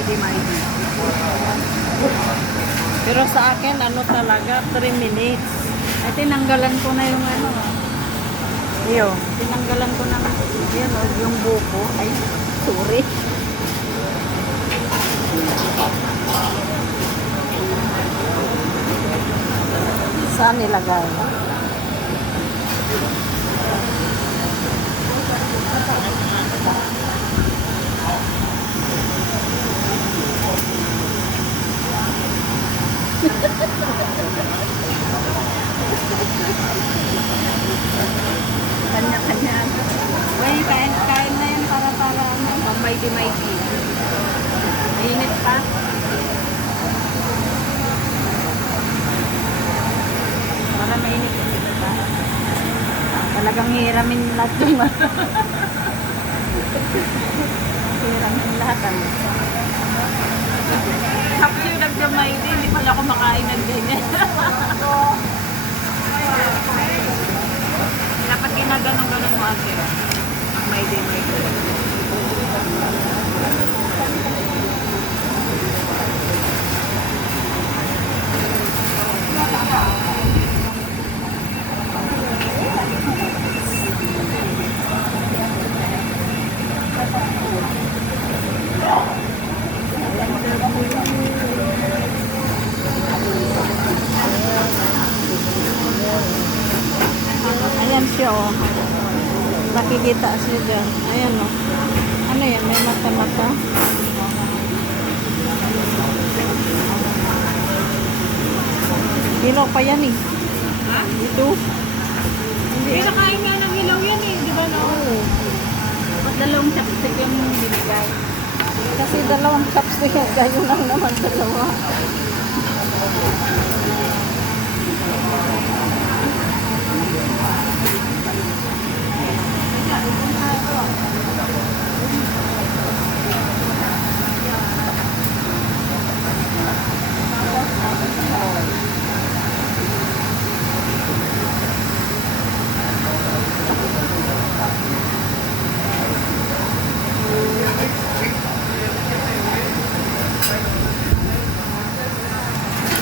Mighty. Pero sa akin, ano talaga, 3 minutes. Ay, tinanggalan ko na yung ano. Iyo, tinanggalan ko na yun, yung buko. Ay, sorry. Saan nilagay? Kanya-kanya. Uy, kain na yan para ano, mighty. Mainit pa. Para mainit pa. Talagang hiramin lahat yung hiramin lahat. Tapos yung nagdamay din, hindi pala ako makain ng ganyan. Dapat ginaganon-ganon mo ate. May day. Ayan siya oh. Nakikita siya dyan. Ayan oh. Ano yan? May mata-mata. Hilaw pa yan eh. Ha? Ito. Hindi. May nakain nga ng hilaw yan eh, di ba no? Oo. Ba't dalawang chopstick yung binigay? Kasi dalawang chopstick. Gayon lang naman dalawa.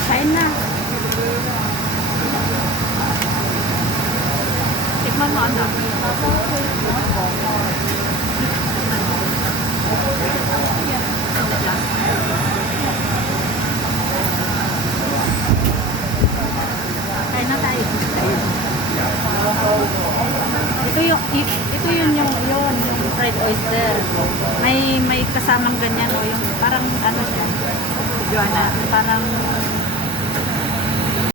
Kain na. Tikman mo anak. Kain na tayo. Ito yun yung fried oyster. May kasamang ganyan o yung parang ano siya. Joanna, parang